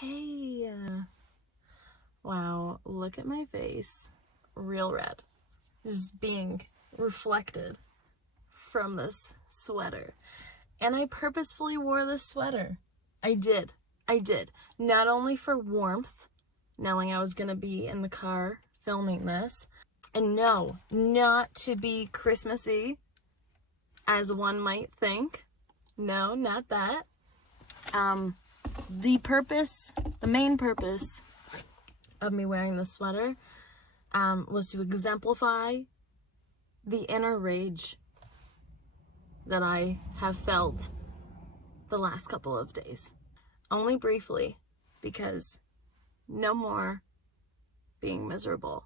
Hey. Wow, look at my face. Real red. Just being reflected from this sweater. And I purposefully wore this sweater. I did. Not only for warmth, knowing I was going to be in the car filming this. And no, not to be Christmassy, as one might think. No, not that. The main purpose of me wearing this sweater was to exemplify the inner rage that I have felt the last couple of days. Only briefly, because no more being miserable.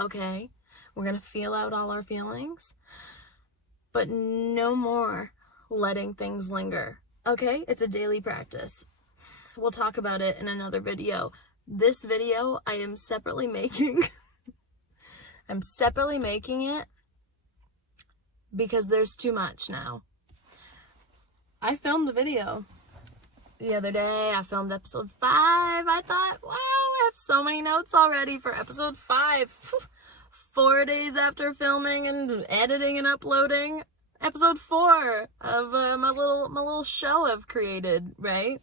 Okay? We're gonna feel out all our feelings, but no more letting things linger. Okay? It's a daily practice. We'll talk about it in another video. This video I am separately making. I'm separately making it because there's too much now. I filmed a video the other day. I filmed episode 5. I thought, wow, I have so many notes already for episode 5. 4 days after filming and editing and uploading episode 4 of my little show I've created, right?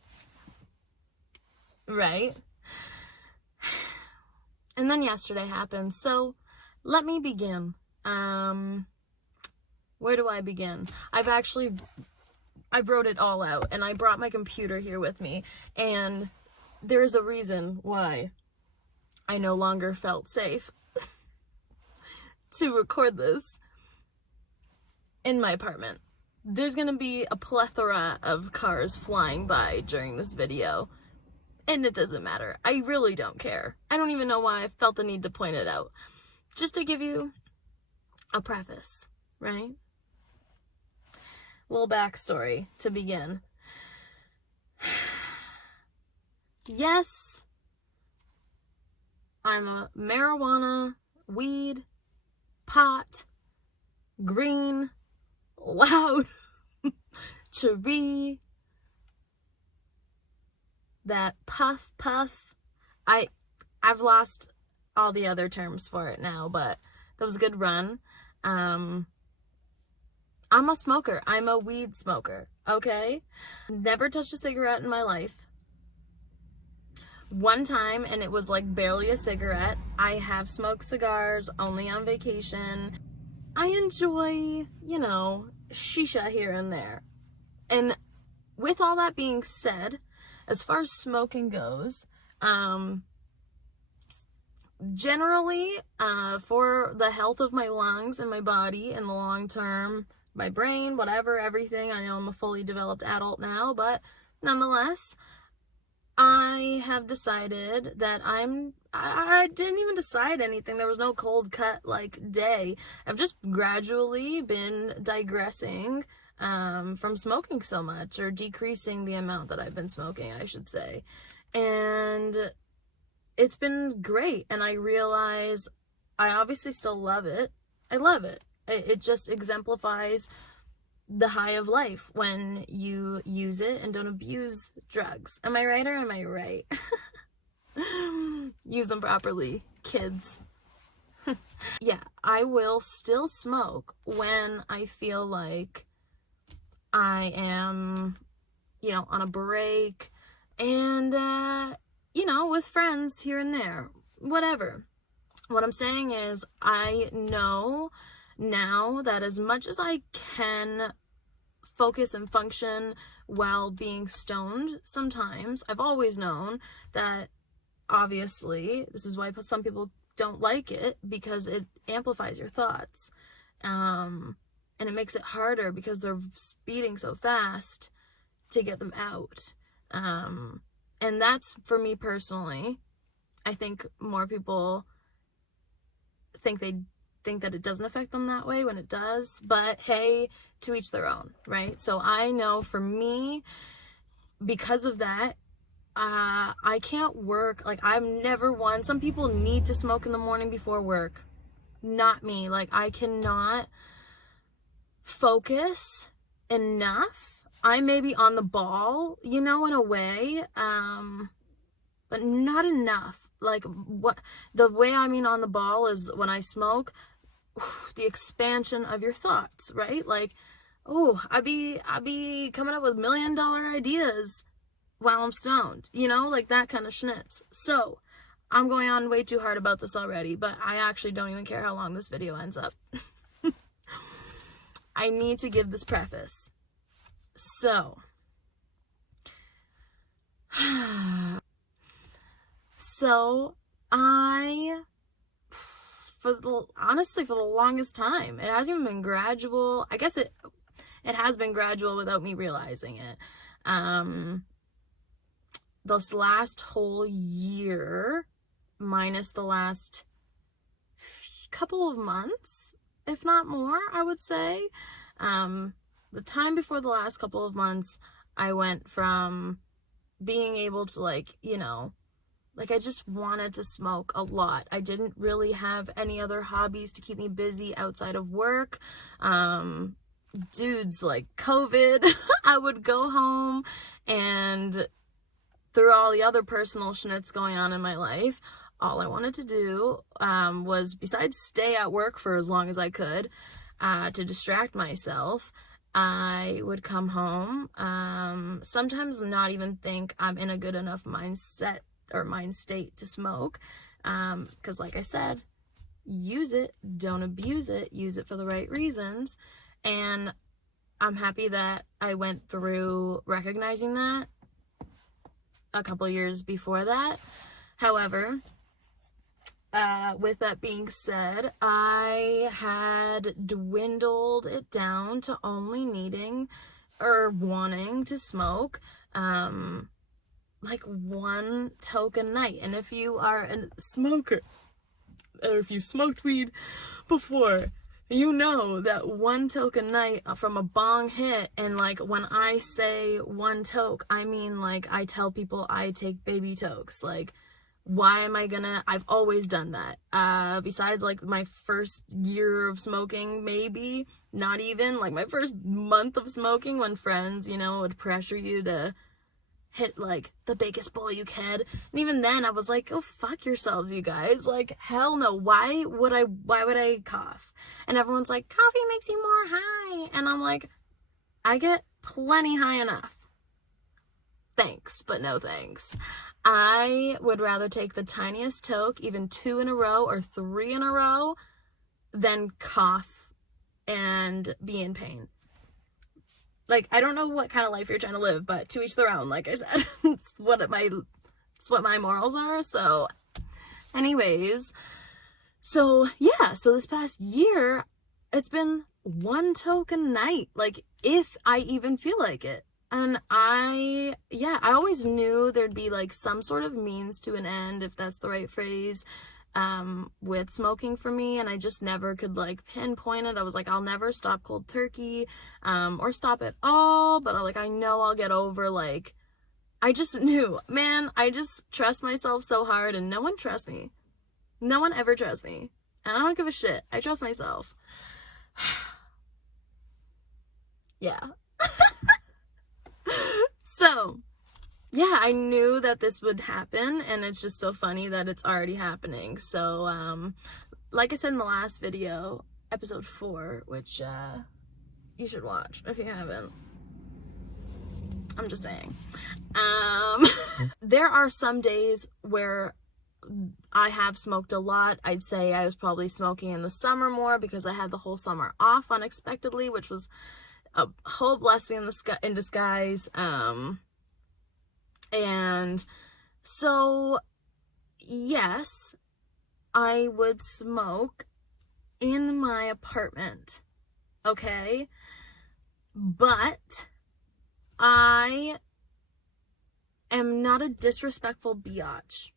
And then yesterday happened. So let me begin. Where do I begin? I wrote it all out, and I brought my computer here with me, and there's a reason why I no longer felt safe to record this in my apartment. There's gonna be a plethora of cars flying by during this video, and it doesn't matter. I really don't care. I don't even know why I felt the need to point it out. Just to give you a preface, right? Little backstory to begin. Yes, I'm a marijuana, weed, pot, green, loud, cherry, that puff. I've lost all the other terms for it now, but that was a good run. I'm a smoker. I'm a weed smoker, okay? Never touched a cigarette in my life. One time, and it was like barely a cigarette. I have smoked cigars only on vacation. I enjoy, shisha here and there. And with all that being said, as far as smoking goes, generally, for the health of my lungs and my body in the long term, my brain, whatever, everything. I know I'm a fully developed adult now, but nonetheless, I have decided that I didn't even decide anything. There was no cold cut day. I've just gradually been digressing from smoking so much, or decreasing the amount that I've been smoking, I should say. And it's been great, and I realize I obviously still love it. I love it. It just exemplifies the high of life when you use it and don't abuse drugs. Am I right or am I right? Use them properly, kids. Yeah, I will still smoke when I feel like I am, on a break and, with friends here and there, whatever. What I'm saying is, I know now that as much as I can focus and function while being stoned sometimes, I've always known that, obviously, this is why some people don't like it, because it amplifies your thoughts. And it makes it harder because they're speeding so fast to get them out. And that's, for me personally, I think more people think that it doesn't affect them that way when it does, but hey, to each their own, right? So I know for me, because of that, I can't work. I'm never one. Some people need to smoke in the morning before work. Not me. I cannot focus enough I may be on the ball, you know, in a way, but not enough. Like, what the way I mean on the ball is when I smoke, the expansion of your thoughts, right? Like, oh, I be coming up with $1 million ideas while I'm stoned, you know, like that kind of schnitz. So I'm going on way too hard about this already, but I actually don't even care how long this video ends up. I need to give this preface. So, honestly, for the longest time, it hasn't even been gradual. I guess it has been gradual without me realizing it. This last whole year, minus the last couple of months, if not more, I would say. The time before the last couple of months, I went from being able to, like, you know, like, I just wanted to smoke a lot. I didn't really have any other hobbies to keep me busy outside of work. Dudes, like COVID, I would go home, and through all the other personal schnitz going on in my life, all I wanted to do was, besides stay at work for as long as I could, to distract myself, I would come home, sometimes not even think I'm in a good enough mindset or mind state to smoke, because like I said, use it, don't abuse it, use it for the right reasons. And I'm happy that I went through recognizing that a couple years before that. However, with that being said, I had dwindled it down to only needing or wanting to smoke like 1 toke a night. And if you are a smoker, or if you smoked weed before, you know that 1 toke a night from a bong hit. And like, when I say 1 toke, I mean, like, I tell people I take baby tokes. Like, why am I gonna, I've always done that. Besides like my first year of smoking, maybe, not even, like my first month of smoking, when friends, you know, would pressure you to hit like the biggest bowl you could. And even then I was like, oh, fuck yourselves, you guys. Like, hell no. Why would I cough? And everyone's like, coffee makes you more high. And I'm like, I get plenty high enough. Thanks, but no thanks. I would rather take the tiniest toke, even 2 in a row or 3 in a row, than cough and be in pain. Like, I don't know what kind of life you're trying to live, but to each their own, like I said. It's what my morals are. So anyways, so yeah, so this past year, it's been 1 toke a night, like, if I even feel like it. And I always knew there'd be like some sort of means to an end, if that's the right phrase, with smoking for me. And I just never could like pinpoint it. I was like, I'll never stop cold turkey, or stop at all. But I know I'll get over, like, I just knew, man, I just trust myself so hard, and no one trusts me. No one ever trusts me. And I don't give a shit. I trust myself. Yeah. So, yeah, I knew that this would happen, and it's just so funny that it's already happening. So, like I said in the last video, episode 4, which, you should watch if you haven't. I'm just saying. There are some days where I have smoked a lot. I'd say I was probably smoking in the summer more because I had the whole summer off unexpectedly, which was a whole blessing in disguise. And so, yes, I would smoke in my apartment, okay? But I am not a disrespectful biatch.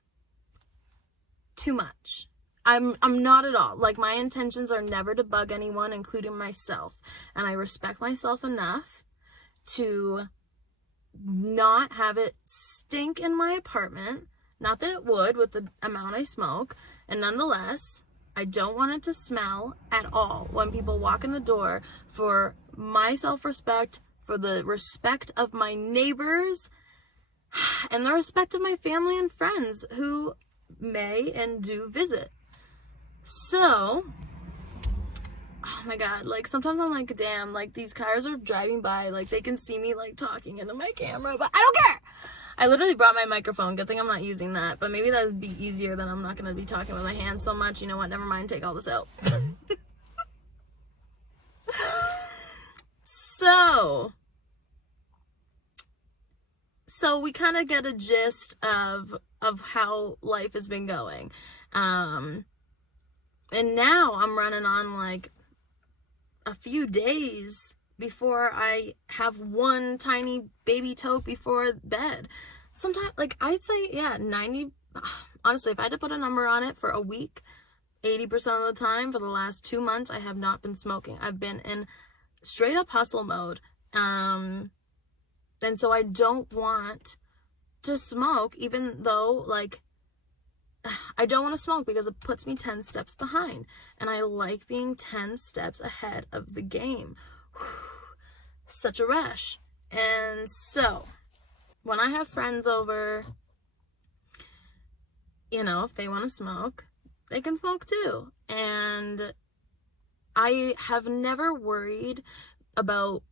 Too much. I'm not at all. Like, my intentions are never to bug anyone, including myself. And I respect myself enough to not have it stink in my apartment. Not that it would with the amount I smoke. And nonetheless, I don't want it to smell at all when people walk in the door, for my self-respect, for the respect of my neighbors and the respect of my family and friends who may and do visit. So, oh my god, like sometimes I'm like, damn, like these cars are driving by, like they can see me like talking into my camera, but I don't care. I literally brought my microphone. Good thing I'm not using that, but maybe that would be easier than I'm not going to be talking with my hands so much. You know what? Never mind. Take all this out. So we kind of get a gist of how life has been going. And now I'm running on like a few days before I have one tiny baby toke before bed. Sometimes, like, I'd say, yeah, 90, honestly, if I had to put a number on it for a week, 80% of the time for the last 2 months, I have not been smoking. I've been in straight up hustle mode. And so I don't want to smoke, even though, like, I don't want to smoke because it puts me 10 steps behind. And I like being 10 steps ahead of the game. Such a rush. And so, when I have friends over, you know, if they want to smoke, they can smoke too. And I have never worried about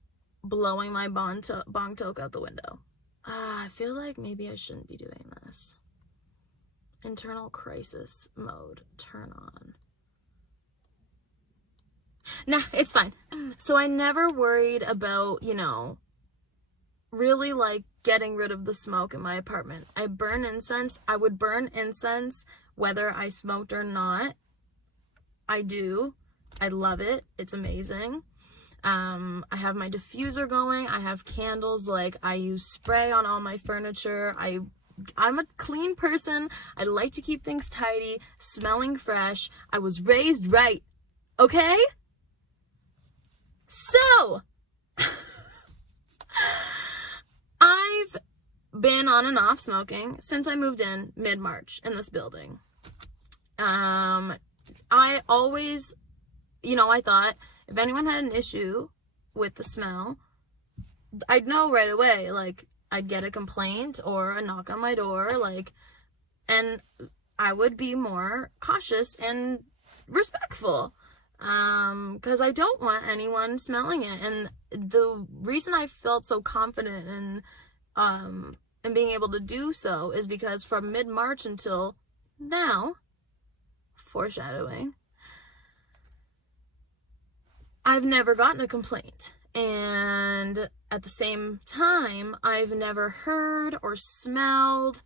blowing my bong toke out the window. I feel like maybe I shouldn't be doing this. Internal crisis mode, turn on. Nah, it's fine. So I never worried about, you know, really like getting rid of the smoke in my apartment. I burn incense. I would burn incense whether I smoked or not. I do. I love it. It's amazing. I have my diffuser going. I have candles. Like, I use spray on all my furniture. I'm a clean person. I like to keep things tidy, smelling fresh. I was raised right. Okay? So, I've been on and off smoking since I moved in mid-March in this building. I always, you know, I thought if anyone had an issue with the smell, I'd know right away. Like, I'd get a complaint or a knock on my door, like, and I would be more cautious and respectful, because I don't want anyone smelling it. And the reason I felt so confident in being able to do so is because from mid-March until now, foreshadowing, I've never gotten a complaint. And at the same time, I've never heard or smelled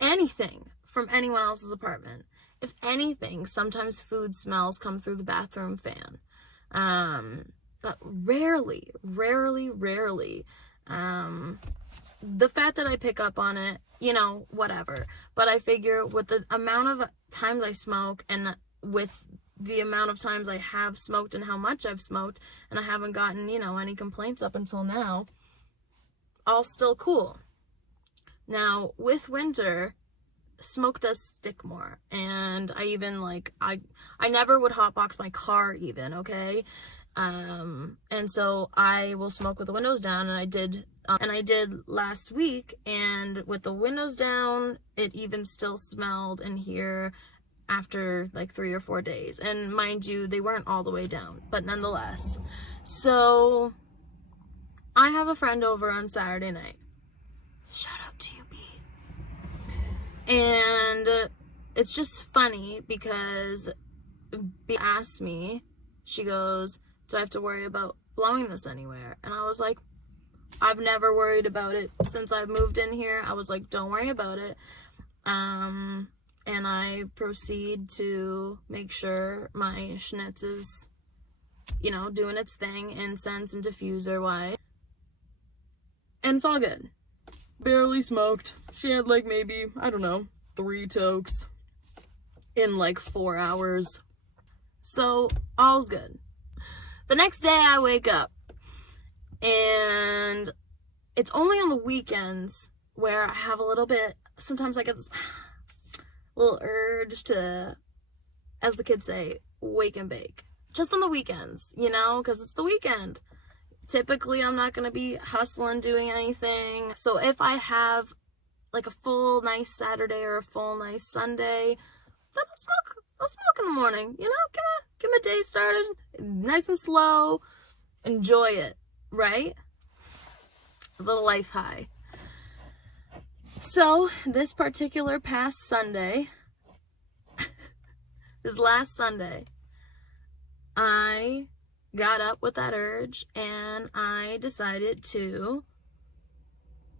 anything from anyone else's apartment. If anything, sometimes food smells come through the bathroom fan. But rarely. The fact that I pick up on it, you know, whatever. But I figure with the amount of times I smoke and with the amount of times I have smoked and how much I've smoked, and I haven't gotten, you know, any complaints up until now, all still cool. Now, with winter, smoke does stick more, and I even, like, I never would hotbox my car even, okay? And so I will smoke with the windows down, and I did last week, and with the windows down, it even still smelled in here after like 3 or 4 days. And mind you, they weren't all the way down, but nonetheless. So I have a friend over on Saturday night. Shout out to you, B. And it's just funny because B asked me, she goes, do I have to worry about blowing this anywhere? And I was like, I've never worried about it since I've moved in here. I was like, don't worry about it. And I proceed to make sure my schnitz is, you know, doing its thing, incense and diffuser wise. And it's all good. Barely smoked. She had like maybe, I don't know, 3 tokes in like 4 hours. So all's good. The next day I wake up and it's only on the weekends where I have a little bit, sometimes I get this little urge to, as the kids say, wake and bake. Just on the weekends, you know, because it's the weekend. typically I'm not going to be hustling doing anything. So if I have like a full nice Saturday or a full nice Sunday, then I'll smoke in the morning, you know, get my day started nice and slow, enjoy it, right? A little life high. So this particular past Sunday, this last Sunday, I got up with that urge and I decided to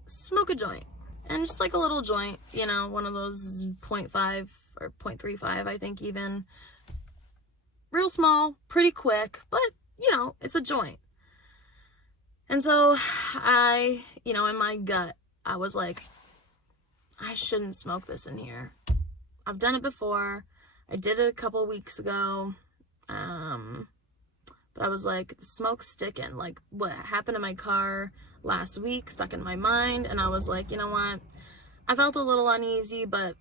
smoke a joint. And just like a little joint, you know, one of those 0.5 or 0.35, I think even. Real small, pretty quick, but, you know, it's a joint. And so I, you know, in my gut, I was like, I shouldn't smoke this in here. I've done it before. I did it a couple weeks ago. But I was like, the smoke's sticking. Like, what happened in my car last week stuck in my mind. And I was like, you know what? I felt a little uneasy, but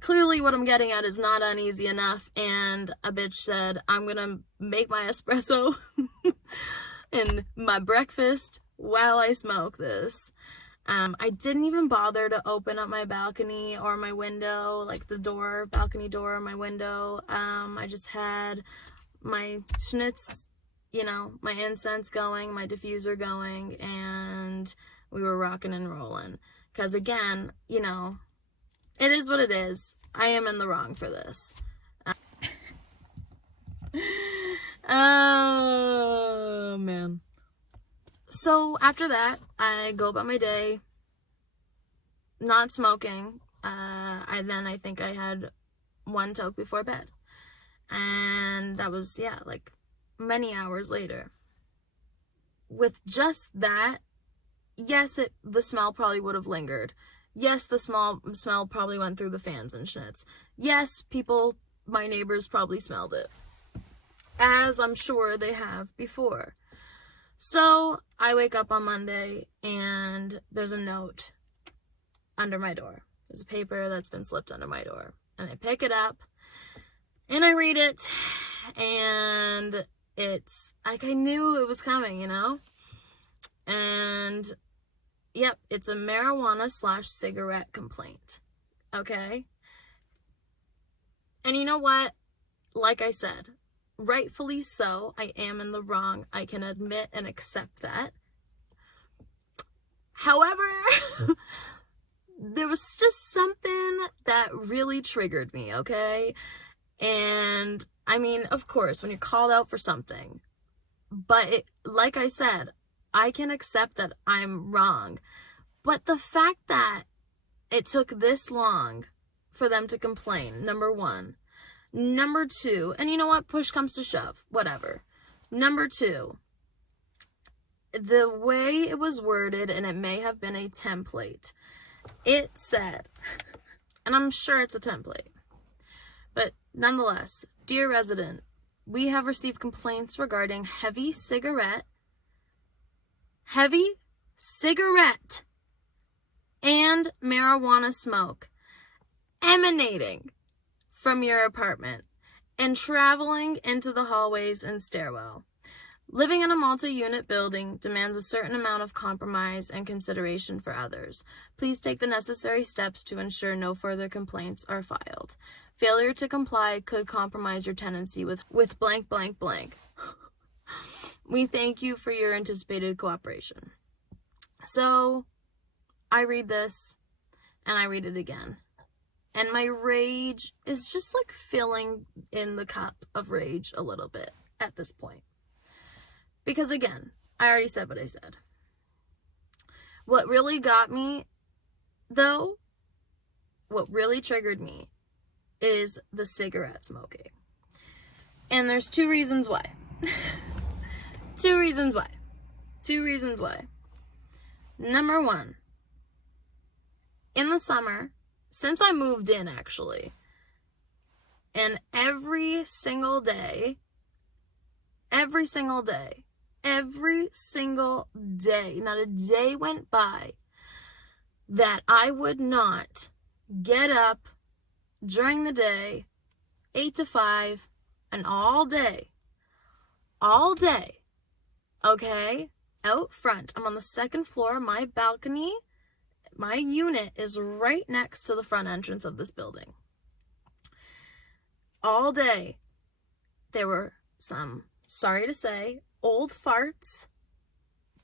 clearly what I'm getting at is not uneasy enough. And a bitch said, I'm going to make my espresso and my breakfast while I smoke this. I didn't even bother to open up my balcony or my window, like the door, balcony door, my window. I just had my schnitz, you know, my incense going, my diffuser going, and we were rocking and rolling. Because again, you know, it is what it is. I am in the wrong for this. Oh, man. So after that, I go about my day, not smoking. I think I had one toke before bed. And that was, yeah, like many hours later. With just that, yes, the smell probably would have lingered. Yes, the smell probably went through the fans and schnitz. Yes, my neighbors probably smelled it, as I'm sure they have before. So I wake up on Monday and there's a note under my door. There's a paper that's been slipped under my door. And I pick it up and I read it, and it's like I knew it was coming, you know? And yep, it's a marijuana/cigarette complaint. Okay? And you know what? Like I said, rightfully so, I am in the wrong. I can admit and accept that. However, there was just something that really triggered me, okay? And I mean, of course, when you're called out for something, but like I said, I can accept that I'm wrong. But the fact that it took this long for them to complain, number one. Number two, and you know what? Push comes to shove, whatever. Number two, the way it was worded, and it may have been a template, it said, and I'm sure it's a template, but nonetheless, dear resident, we have received complaints regarding heavy cigarette, and marijuana smoke emanating from your apartment and traveling into the hallways and stairwell. Living in a multi-unit building demands a certain amount of compromise and consideration for others. Please take the necessary steps to ensure no further complaints are filed. Failure to comply could compromise your tenancy with blank, blank, blank. We thank you for your anticipated cooperation. So, I read this, and I read it again. And my rage is just like filling in the cup of rage a little bit at this point. Because again, I already said what I said. What really got me, though, what really triggered me is the cigarette smoking. And there's two reasons why. Two reasons why. Number one, in the summer, since I moved in actually, and every single day, not a day went by that I would not get up during the day, 8 to 5, and all day, okay? Out front. I'm on the second floor. My balcony, my unit is right next to the front entrance of this building. All day, there were some, sorry to say, old farts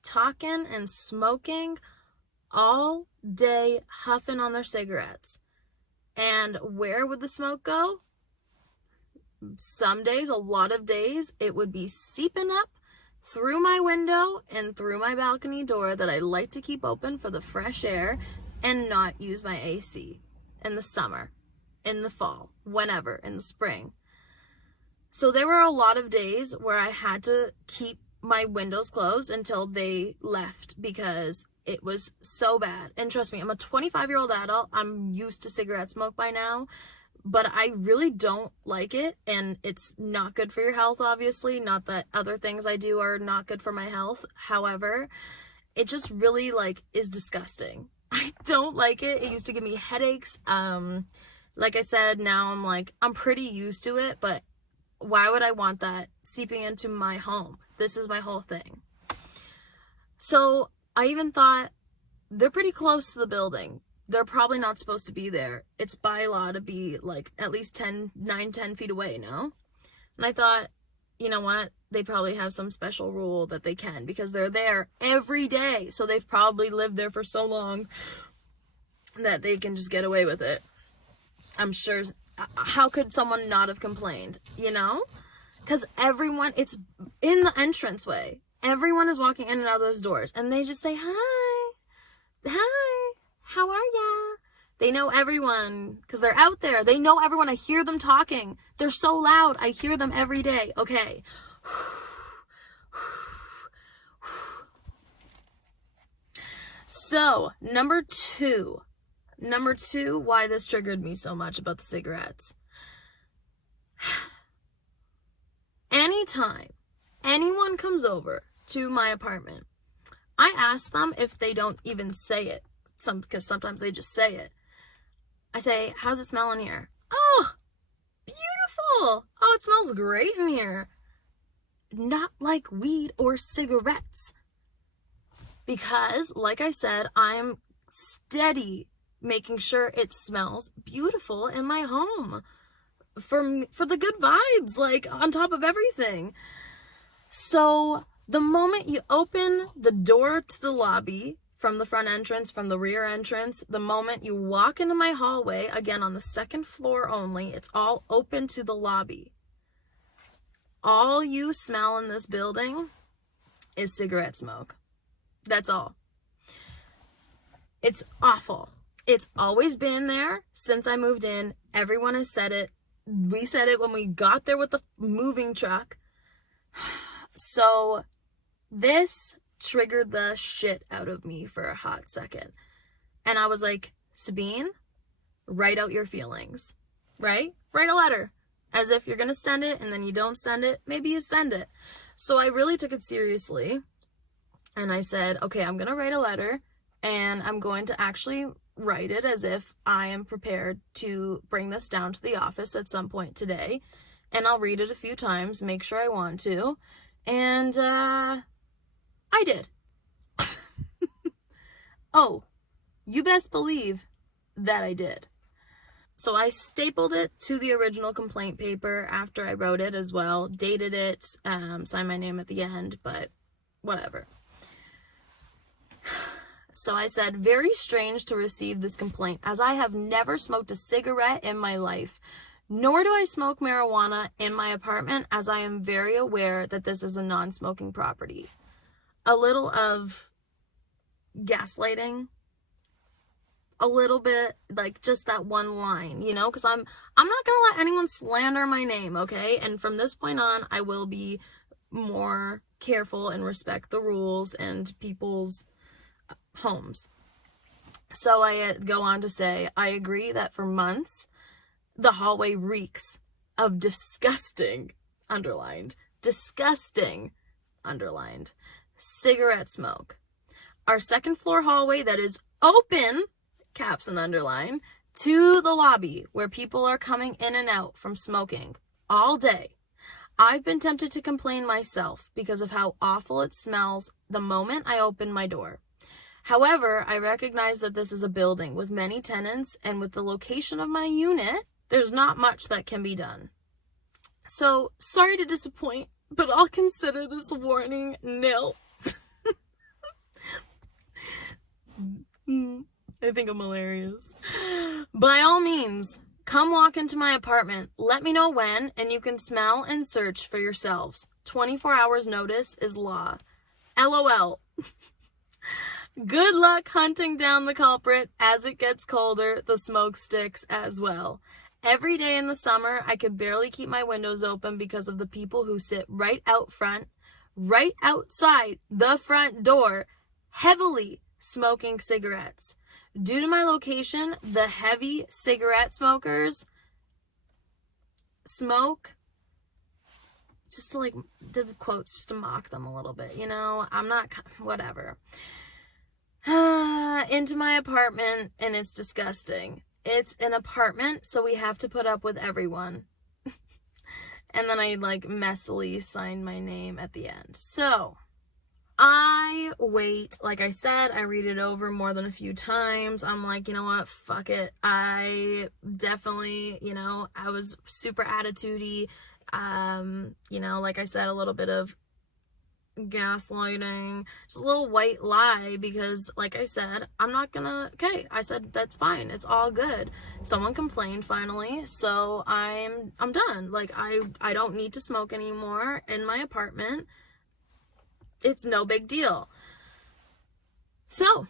talking and smoking all day, huffing on their cigarettes. And where would the smoke go? Some days, a lot of days, it would be seeping up through my window and through my balcony door that I like to keep open for the fresh air and not use my AC in the summer, in the fall, whenever, in the spring. So there were a lot of days where I had to keep my windows closed until they left because it was so bad. And trust me, I'm a 25-year-old adult. I'm used to cigarette smoke by now, but I really don't like it, and it's not good for your health, obviously. Not that other things I do are not good for my health. However, it just really, like, is disgusting. I don't like it. It used to give me headaches. Like I said, now I'm pretty used to it, but why would I want that seeping into my home? This is my whole thing. So I even thought, they're pretty close to the building. They're probably not supposed to be there. It's by law to be like at least 10 feet away, no? And I thought, you know what? They probably have some special rule that they can because they're there every day. So they've probably lived there for so long that they can just get away with it. I'm sure. How could someone not have complained, you know? Because everyone, it's in the entranceway. Everyone is walking in and out of those doors. And they just say, hi, how are ya? They know everyone because they're out there. They know everyone. I hear them talking. They're so loud. I hear them every day. Okay. So, number two, why this triggered me so much about the cigarettes. Anytime anyone comes over to my apartment, I ask them if they don't even say it, because sometimes they just say it. I say, how's it smell in here? Oh, beautiful. Oh, it smells great in here. Not like weed or cigarettes. Because, like I said, I'm steady making sure it smells beautiful in my home. For the good vibes, like, on top of everything. So, the moment you open the door to the lobby, from the front entrance, from the rear entrance, the moment you walk into my hallway, again, on the second floor only, it's all open to the lobby. All you smell in this building is cigarette smoke. That's all. It's awful. It's always been there since I moved in. Everyone has said it. We said it when we got there with the moving truck. So this triggered the shit out of me for a hot second. And I was like, Sabine, write out your feelings, right? Write a letter. As if you're going to send it and then you don't send it. Maybe you send it. So I really took it seriously. And I said, okay, I'm going to write a letter and I'm going to actually write it as if I am prepared to bring this down to the office at some point today. And I'll read it a few times, make sure I want to. And I did. Oh, you best believe that I did. So I stapled it to the original complaint paper after I wrote it as well, dated it, signed my name at the end, but whatever. So I said, very strange to receive this complaint, as I have never smoked a cigarette in my life, nor do I smoke marijuana in my apartment, as I am very aware that this is a non-smoking property. A little of gaslighting, a little bit, like just that one line, you know, because I'm not gonna let anyone slander my name, okay? And from this point on, I will be more careful and respect the rules and people's homes. So I go on to say, I agree that for months the hallway reeks of disgusting, underlined, cigarette smoke. Our second floor hallway that is open, caps and underline, to the lobby where people are coming in and out from smoking all day. I've been tempted to complain myself because of how awful it smells the moment I open my door. However, I recognize that this is a building with many tenants, and with the location of my unit, there's not much that can be done. So, sorry to disappoint, but I'll consider this warning nil. I think I'm hilarious. By all means, come walk into my apartment. Let me know when, and you can smell and search for yourselves. 24 hours notice is law. LOL. Good luck hunting down the culprit. As it gets colder, the smoke sticks as well. Every day in the summer, I could barely keep my windows open because of the people who sit right out front, right outside the front door, heavily smoking cigarettes. Due to my location, the heavy cigarette smokers smoke, just to like, did the quotes just to mock them a little bit, you know? I'm not, whatever. Into my apartment, and it's disgusting. It's an apartment, so we have to put up with everyone. And then I like messily signed my name at the end. So I wait, like I said, I read it over more than a few times. I'm like, you know what, fuck it. I definitely, you know, I was super attitude-y. You know, like I said, a little bit of gaslighting, just a little white lie, because like I said, I'm not gonna, okay, I said that's fine, it's all good. Someone complained finally, so I'm done. Like I don't need to smoke anymore in my apartment. It's no big deal. So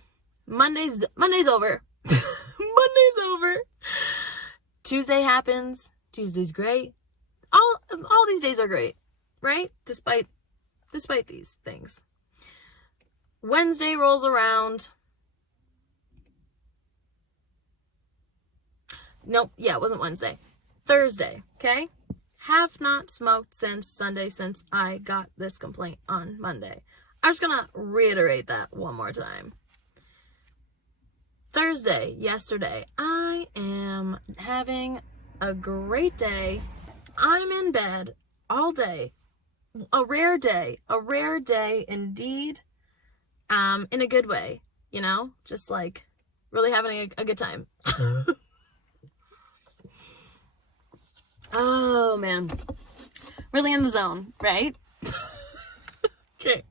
Monday's over. Monday's over. Tuesday happens. Tuesday's great. All these days are great, right? Despite these things. Wednesday rolls around. Nope, yeah, it wasn't Wednesday. Thursday, okay? Have not smoked since Sunday, since I got this complaint on Monday. I'm just gonna reiterate that one more time. Thursday, yesterday, I am having a great day. I'm in bed all day. A rare day indeed, in a good way, you know, just like really having a good time. Oh man, really in the zone, right? Okay.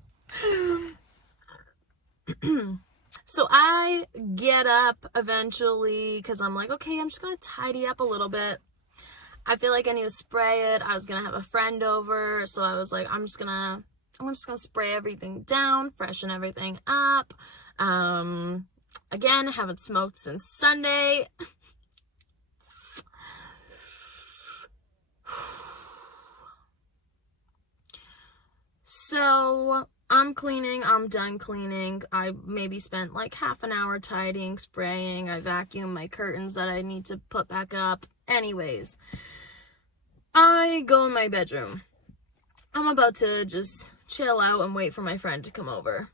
So I get up eventually because I'm like, okay, I'm just gonna tidy up a little bit. I feel like I need to spray it. I was gonna have a friend over, so I was like, I'm just gonna spray everything down, freshen everything up. Again, haven't smoked since Sunday. So I'm cleaning, I'm done cleaning. I maybe spent like half an hour tidying, spraying. I vacuumed my curtains that I need to put back up. Anyways, I go in my bedroom. I'm about to just chill out and wait for my friend to come over.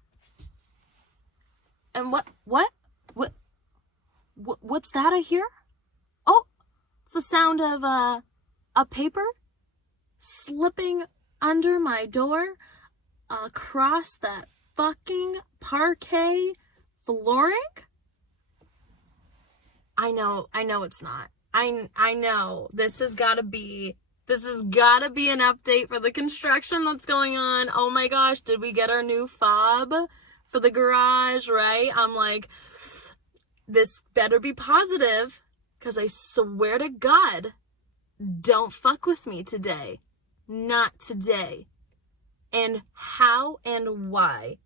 And what's that I hear? Oh, it's the sound of a paper slipping under my door across that fucking parquet flooring. I know it's not. I know this has got to be an update for the construction that's going on. Oh my gosh, did we get our new fob for the garage, right? I'm like, this better be positive, because I swear to God, don't fuck with me today. Not today. And how and why?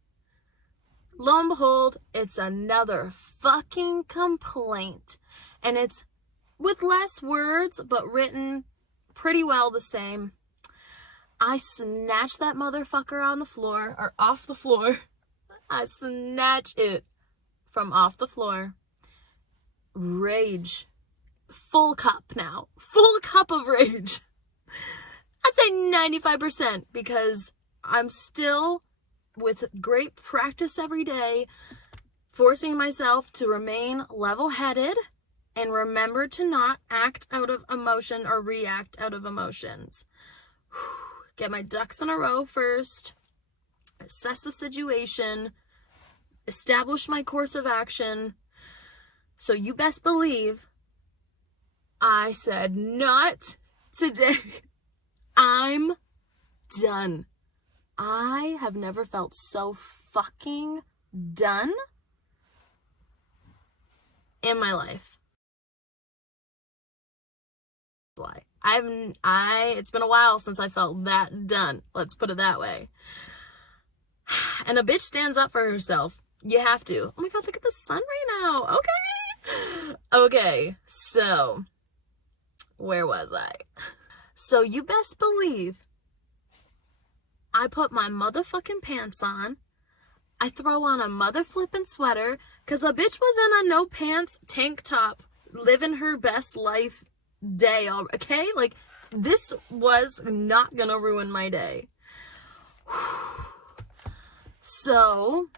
Lo and behold, it's another fucking complaint. And it's with less words, but written pretty well the same. I snatched that motherfucker on the floor, or off the floor. I snatched it from off the floor. Rage. Full cup now. Full cup of rage. I'd say 95%, because I'm still, with great practice every day, forcing myself to remain level-headed and remember to not act out of emotion or react out of emotions. get my ducks in a row first, assess the situation, establish my course of action. So you best believe I said, not today. I'm done. I have never felt so fucking done in my life. It's been a while since I felt that done. Let's put it that way. And a bitch stands up for herself. You have to. Oh my God, look at the sun right now. Okay, so where was I? So you best believe I put my motherfucking pants on. I throw on a mother flippin' sweater because a bitch was in a no pants tank top living her best life day. Okay, like this was not gonna ruin my day. So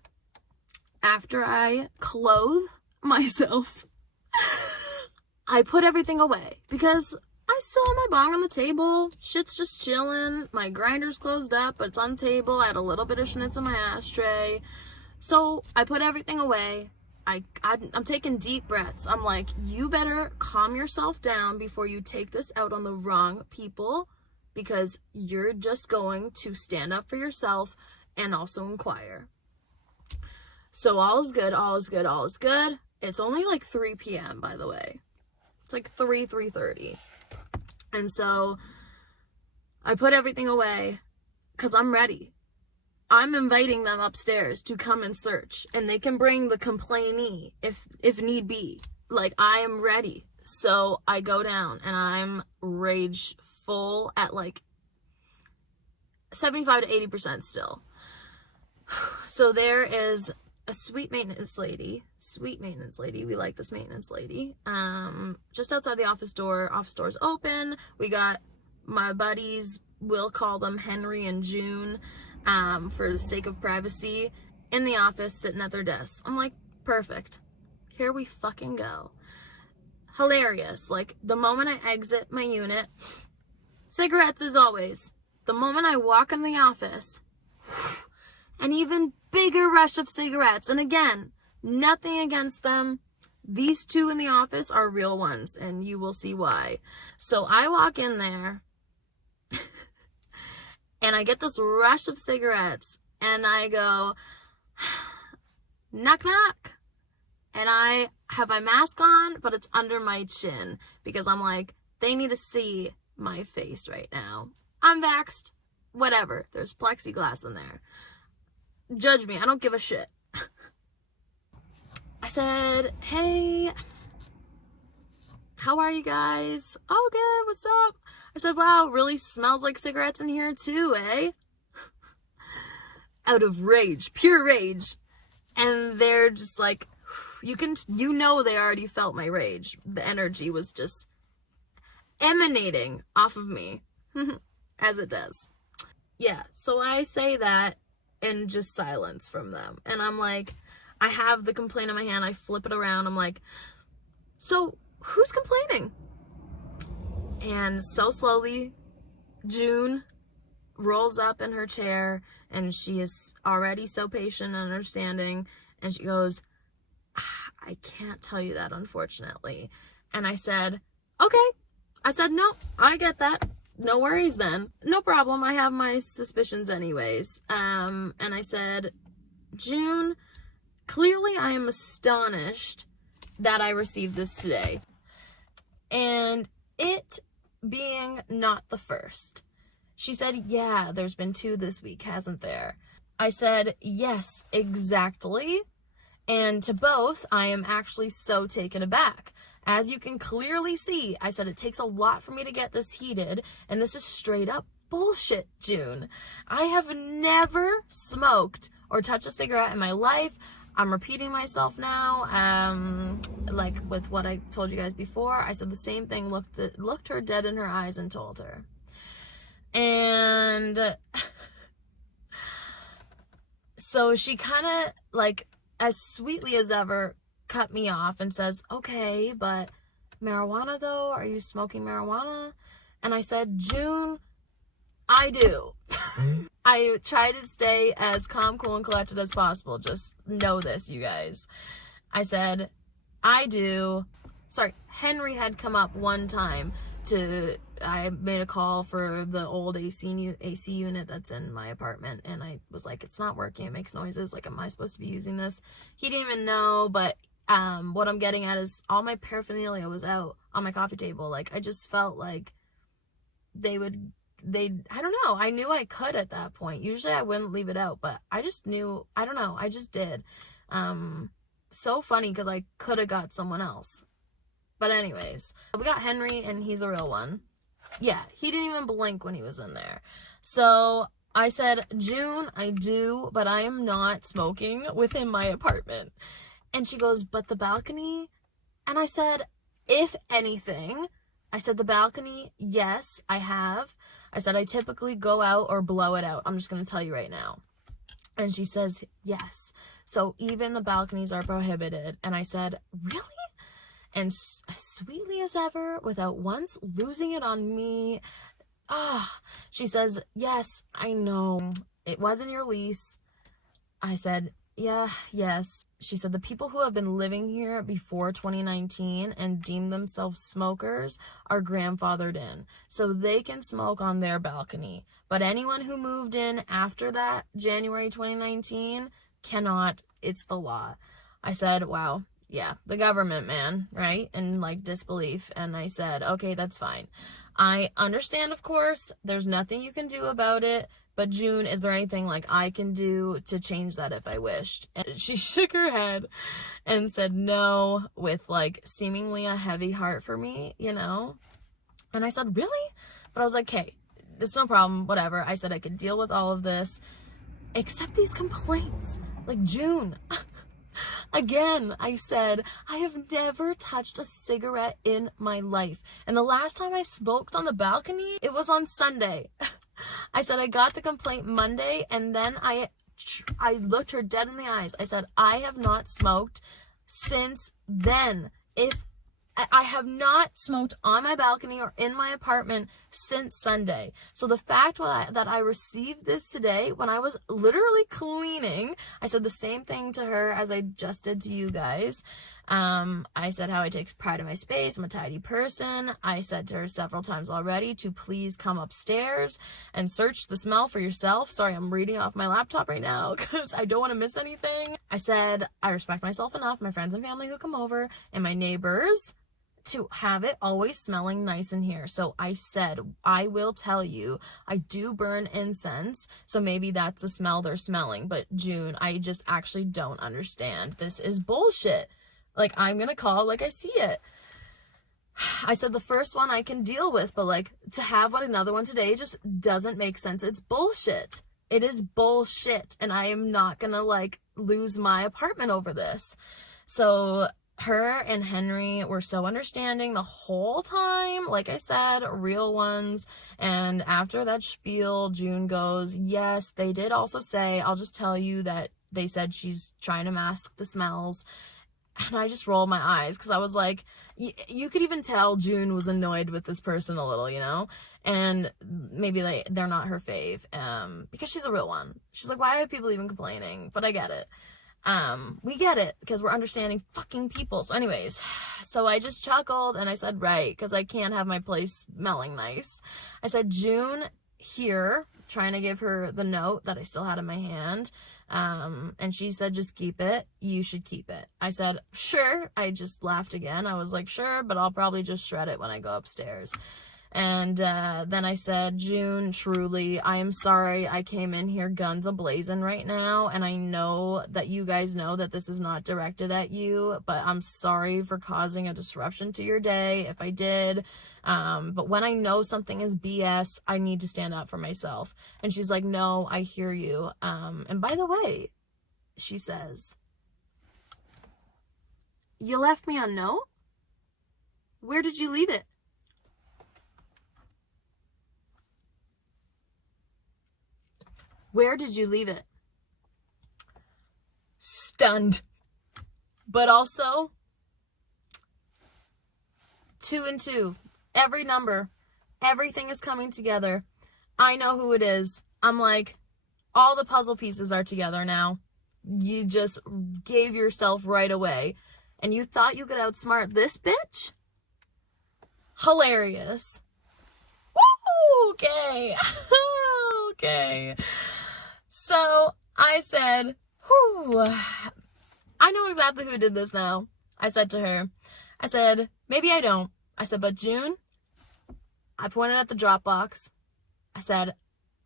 after I clothe myself, I put everything away because I still have my bong on the table. Shit's just chilling. My grinder's closed up, but it's on the table. I had a little bit of schnitz in my ashtray. So I put everything away. I'm taking deep breaths. I'm like, you better calm yourself down before you take this out on the wrong people, because you're just going to stand up for yourself and also inquire. So all is good, all is good, all is good. It's only like 3 p.m., by the way. It's like 3:30. And so I put everything away because I'm ready. I'm inviting them upstairs to come and search, and they can bring the complainee if need be. Like, I am ready. So I go down and I'm rage full at like 75 to 80% still. So there is a sweet maintenance lady. We like this maintenance lady. Just outside the office door. Office door's open. We got my buddies, we'll call them Henry and June, for the sake of privacy, in the office sitting at their desks. I'm like, perfect. Here we fucking go. Hilarious. Like, the moment I exit my unit, cigarettes as always. The moment I walk in the office, an even bigger rush of cigarettes. And again, nothing against them. These two in the office are real ones, and you will see why. So I walk in there, and I get this rush of cigarettes, and I go, knock, knock. And I have my mask on, but it's under my chin, because I'm like, they need to see my face right now. I'm vaxxed. Whatever. There's plexiglass in there. Judge me. I don't give a shit. I said, hey, how are you guys? Oh, good. What's up? I said, wow, it really smells like cigarettes in here too, eh? Out of rage, pure rage. And they're just like, you know, they already felt my rage. The energy was just emanating off of me, as it does. Yeah, so I say that in just silence from them. And I'm like, I have the complaint in my hand. I flip it around. I'm like, so who's complaining? And so slowly, June rolls up in her chair, and she is already so patient and understanding. And she goes, I can't tell you that, unfortunately. And I said, okay. I said, no, I get that. No worries then. No problem. I have my suspicions anyways. And I said, June, clearly I am astonished that I received this today. And it being not the first. She said, yeah, there's been 2 this week, hasn't there? I said, yes, exactly. And to both, I am actually so taken aback. As you can clearly see, I said it takes a lot for me to get this heated, and this is straight up bullshit, June. I have never smoked or touched a cigarette in my life. I'm repeating myself now, like with what I told you guys before. I said the same thing, looked her dead in her eyes and told her. And so she kind of, like, as sweetly as ever, cut me off and says, okay, but marijuana though? Are you smoking marijuana? And I said, June, I do. I try to stay as calm, cool, and collected as possible. Just know this, you guys. I said, I do. Sorry, Henry had come up one time I made a call for the old AC unit that's in my apartment, and I was like, it's not working, it makes noises, like, am I supposed to be using this? He didn't even know, but what I'm getting at is all my paraphernalia was out on my coffee table. Like, I just felt like I don't know, I knew I could at that point. Usually I wouldn't leave it out, but I just knew, I don't know, I just did. So funny, because I could have got someone else. But anyways, we got Henry, and he's a real one. Yeah, he didn't even blink when he was in there. So I said, June, I do, but I am not smoking within my apartment. And she goes, but the balcony? And I said, if anything, I said, the balcony, yes, I have. I said, I typically go out or blow it out. I'm just going to tell you right now. And she says, yes. So even the balconies are prohibited. And I said, really? And as sweetly as ever, without once losing it on me, she says, yes, I know. It was in your lease. I said, yeah, yes. She said, the people who have been living here before 2019 and deem themselves smokers are grandfathered in, so they can smoke on their balcony. But anyone who moved in after that, January 2019, cannot. It's the law. I said, wow. Yeah, the government, man, right? And like disbelief. And I said, okay, that's fine. I understand, of course, there's nothing you can do about it. But June, is there anything like I can do to change that if I wished? And she shook her head and said no, with like seemingly a heavy heart for me, you know? And I said, really? But I was like, hey, it's no problem, whatever. I said I could deal with all of this, except these complaints. Like, June, again, I said, I have never touched a cigarette in my life. And the last time I smoked on the balcony, it was on Sunday. I said, I got the complaint Monday, and then I looked her dead in the eyes. I said, I have not smoked since then. I have not smoked on my balcony or in my apartment since Sunday. So the fact that I received this today, when I was literally cleaning, I said the same thing to her as I just did to you guys. I said how I take pride in my space. I'm a tidy person. I said to her several times already to please come upstairs and search the smell for yourself. Sorry, I'm reading off my laptop right now because I don't want to miss anything. I said I respect myself enough, my friends and family who come over, and my neighbors, to have it always smelling nice in here. So I said, I will tell you, I do burn incense, so maybe that's the smell they're smelling. But June, I just actually don't understand. This is bullshit. Like, I'm gonna call like I see it. I said the first one I can deal with, but like to have another one today just doesn't make sense. It's bullshit. It is bullshit. And I am not gonna like lose my apartment over this. So her and Henry were so understanding the whole time. Like I said, real ones. And after that spiel, June goes, yes, they did also say, I'll just tell you that they said she's trying to mask the smells. And I just rolled my eyes because I was like, you could even tell June was annoyed with this person a little, you know? And maybe they're not her fave, because she's a real one. She's like, why are people even complaining? But I get it. We get it because we're understanding fucking people. So anyways, so I just chuckled and I said, right, because I can't have my place smelling nice. I said, June, here, trying to give her the note that I still had in my hand. And she said, just keep it. You should keep it. I said, sure. I just laughed again. I was like, sure, but I'll probably just shred it when I go upstairs. And then I said, June, truly, I am sorry I came in here guns a-blazing right now, and I know that you guys know that this is not directed at you, but I'm sorry for causing a disruption to your day if I did. But when I know something is BS, I need to stand up for myself. And she's like, no, I hear you. And by the way, she says, you left me a note? Where did you leave it? Where did you leave it? Stunned. But also, 2 and 2. Every number. Everything is coming together. I know who it is. I'm like, all the puzzle pieces are together now. You just gave yourself right away. And you thought you could outsmart this bitch? Hilarious. Woo! Okay. Okay. So I said, whew, I know exactly who did this now. I said to her, I said, maybe I don't. I said, but June, I pointed at the Dropbox. I said,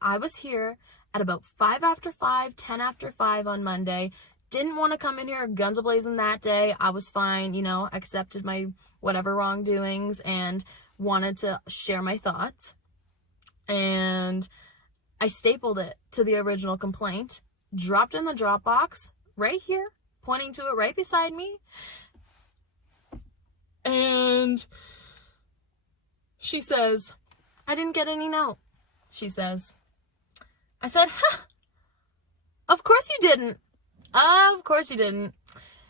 I was here at about 5 after 5, 10 after 5 on Monday. Didn't want to come in here guns a-blazing that day. I was fine, you know, accepted my whatever wrongdoings and wanted to share my thoughts. And I stapled it to the original complaint, dropped in the Dropbox right here, pointing to it right beside me. And she says, I didn't get any note, she says. I said, huh, of course you didn't. Of course you didn't.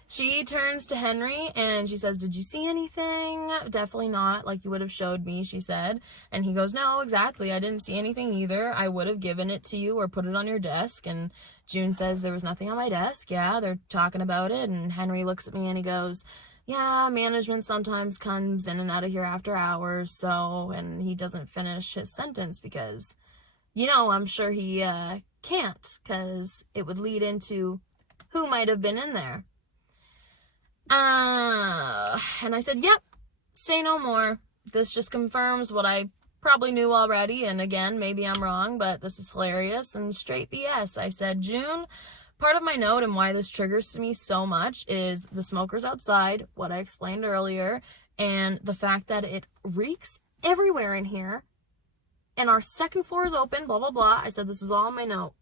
She turns to Henry and she says, did you see anything? Definitely not, like you would have showed me, she said. And he goes, no, exactly. I didn't see anything either. I would have given it to you or put it on your desk. And June says, there was nothing on my desk. Yeah, they're talking about it. And Henry looks at me and he goes, yeah, management sometimes comes in and out of here after hours. So, and he doesn't finish his sentence because, you know, I'm sure he can't, because it would lead into who might have been in there. And I said, yep, say no more. This just confirms what I probably knew already. And again, maybe I'm wrong, but this is hilarious and straight BS. I said, June, part of my note and why this triggers me so much is the smokers outside, what I explained earlier, and the fact that it reeks everywhere in here. And our second floor is open, blah, blah, blah. I said this was all in my note.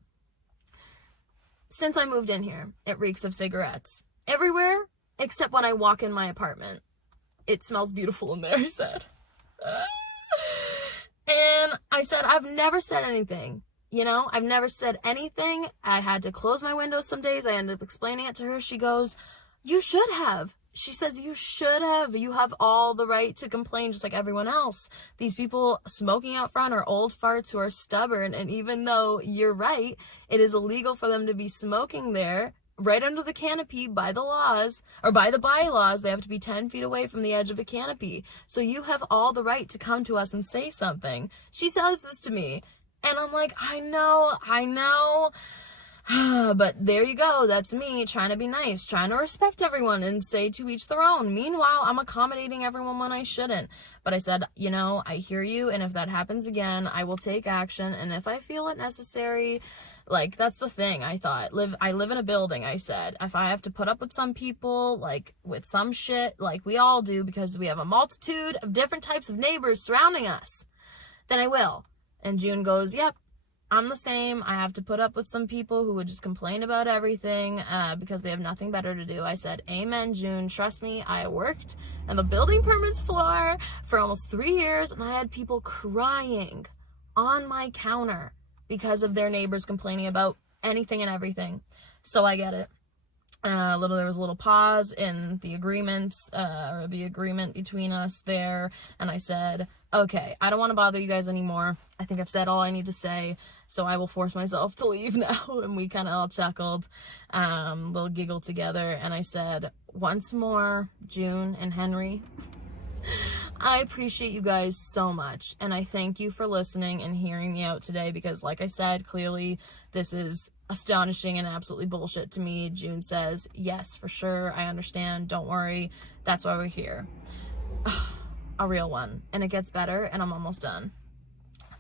Since I moved in here, it reeks of cigarettes. Everywhere, except when I walk in my apartment. It smells beautiful in there, I said. And I said, I've never said anything. You know, I've never said anything. I had to close my windows some days. I ended up explaining it to her. She goes, you should have. She says, you should have. You have all the right to complain just like everyone else. These people smoking out front are old farts who are stubborn. And even though you're right, it is illegal for them to be smoking there, right under the canopy by the laws, or by the bylaws, they have to be 10 feet away from the edge of the canopy. So you have all the right to come to us and say something. She says this to me. And I'm like, I know. But there you go. That's me trying to be nice, trying to respect everyone and say to each their own. Meanwhile, I'm accommodating everyone when I shouldn't. But I said, you know, I hear you. And if that happens again, I will take action. And if I feel it necessary, like, that's the thing. I thought, I live in a building, I said. If I have to put up with some people, like, with some shit, like we all do, because we have a multitude of different types of neighbors surrounding us, then I will. And June goes, yep, I'm the same. I have to put up with some people who would just complain about everything because they have nothing better to do. I said, amen, June. Trust me, I worked on the building permits floor for almost 3 years, and I had people crying on my counter because of their neighbors complaining about anything and everything. So I get it. There was a little pause in the agreements, or the agreement between us there, and I said, okay, I don't want to bother you guys anymore. I think I've said all I need to say, so I will force myself to leave now. And we kind of all chuckled, little giggle together, and I said, once more, June and Henry, I appreciate you guys so much, and I thank you for listening and hearing me out today, because like I said, clearly this is astonishing and absolutely bullshit to me. June says, yes, for sure, I understand, don't worry, that's why we're here. A real one. And it gets better, and I'm almost done.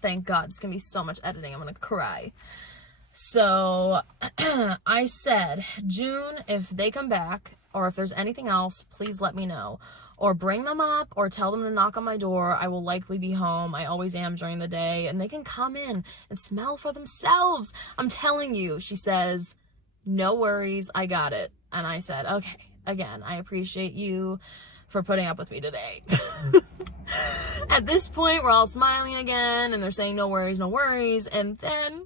Thank God. It's gonna be so much editing, I'm gonna cry. So I said, June, if they come back, or if there's anything else, please let me know. Or bring them up, or tell them to knock on my door. I will likely be home. I always am during the day. And they can come in and smell for themselves. I'm telling you. She says, no worries, I got it. And I said, okay, again, I appreciate you for putting up with me today. At this point, we're all smiling again, and they're saying, no worries, no worries. And then,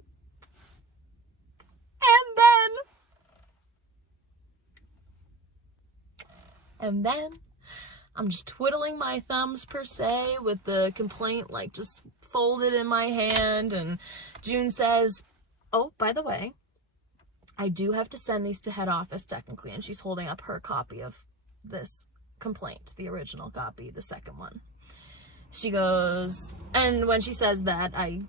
I'm just twiddling my thumbs per se with the complaint like just folded in my hand, and June says, oh, by the way, I do have to send these to head office technically, and she's holding up her copy of this complaint, the original copy, the second one. She goes, and when she says that, I,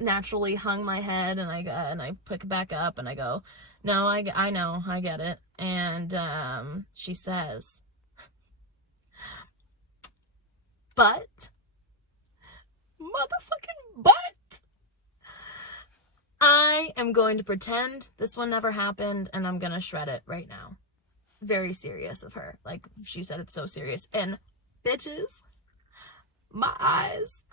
naturally hung my head, and I pick it back up, and I go, no, I know, I get it. And she says, but, motherfucking but, I am going to pretend this one never happened, and I'm gonna shred it right now. Very serious of her. Like, she said it's so serious. And bitches, my eyes,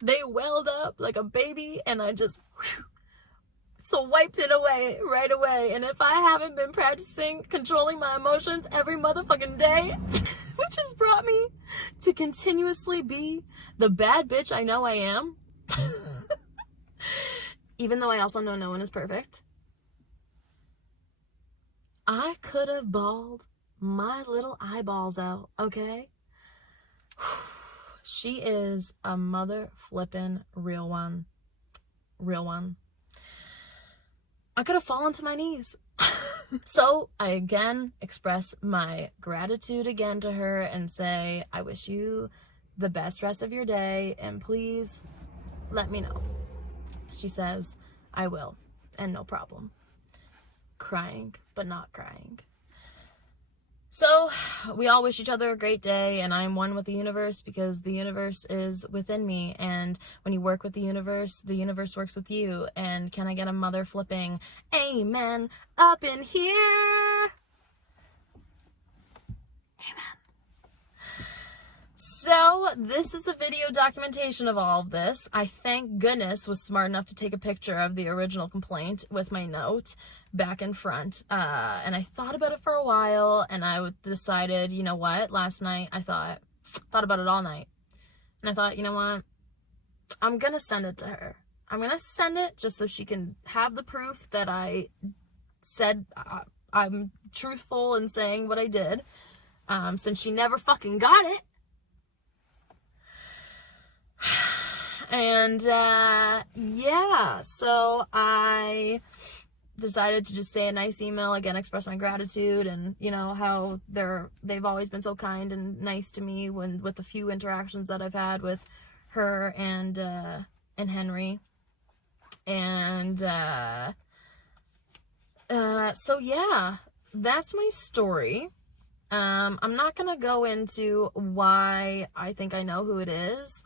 they welled up like a baby, and I just wiped it away right away. And if I haven't been practicing controlling my emotions every motherfucking day, which has brought me to continuously be the bad bitch I know I am, even though I also know no one is perfect, I could have bawled my little eyeballs out, okay? She is a mother flippin' real one. Real one. I could have fallen to my knees. So I again express my gratitude again to her and say, I wish you the best rest of your day, and please let me know. She says, I will, and no problem. Crying, but not crying. So we all wish each other a great day, and I'm one with the universe because the universe is within me, and when you work with the universe works with you. And can I get a mother flipping amen up in here? Amen. So this is a video documentation of all of this. I thank goodness was smart enough to take a picture of the original complaint with my note back in front, and I thought about it for a while, and I decided, you know what, last night I thought about it all night, and I thought, you know what, I'm gonna send it to her. I'm gonna send it just so she can have the proof that I said I'm truthful in saying what I did, since she never fucking got it. And yeah, so I decided to just say a nice email, again, express my gratitude, and how they've always been so kind and nice to me with the few interactions that I've had with her and Henry. And so yeah, that's my story. I'm not gonna go into why I think I know who it is.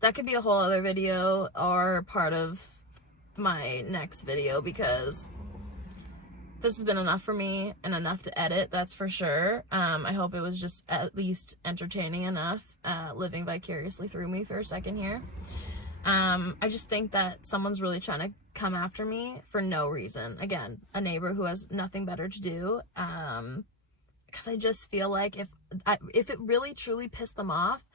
That could be a whole other video or part of my next video, because this has been enough for me and enough to edit, that's for sure. I hope it was just at least entertaining enough, living vicariously through me for a second here. I just think that someone's really trying to come after me for no reason. Again, a neighbor who has nothing better to do. Because I just feel like if it really truly pissed them off,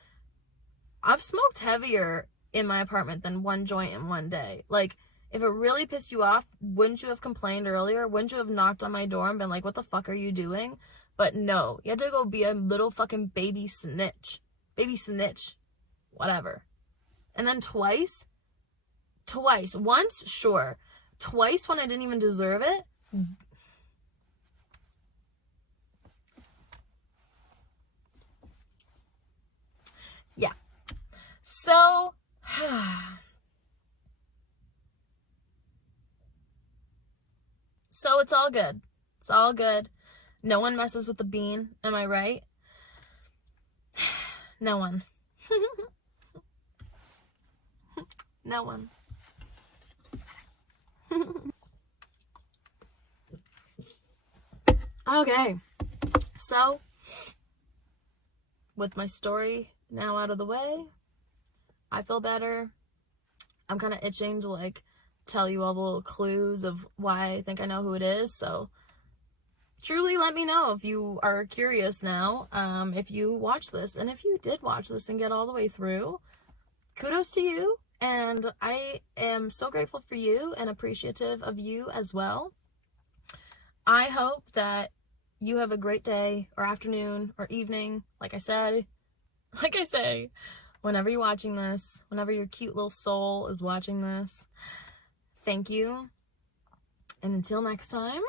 I've smoked heavier in my apartment than one joint in one day. Like, if it really pissed you off, wouldn't you have complained earlier? Wouldn't you have knocked on my door and been like, what the fuck are you doing? But no, you had to go be a little fucking baby snitch. Baby snitch. Whatever. And then twice. Once, sure. Twice when I didn't even deserve it. Yeah. So, so it's all good. It's all good. No one messes with the bean. Am I right? No one. No one. Okay. So, with my story now out of the way, I feel better. I'm kind of itching to tell you all the little clues of why I think I know who it is. So truly let me know if you are curious now, if you watch this. And if you did watch this and get all the way through, kudos to you. And I am so grateful for you and appreciative of you as well. I hope that you have a great day or afternoon or evening. Like I say, whenever you're watching this, whenever your cute little soul is watching this, thank you. And until next time,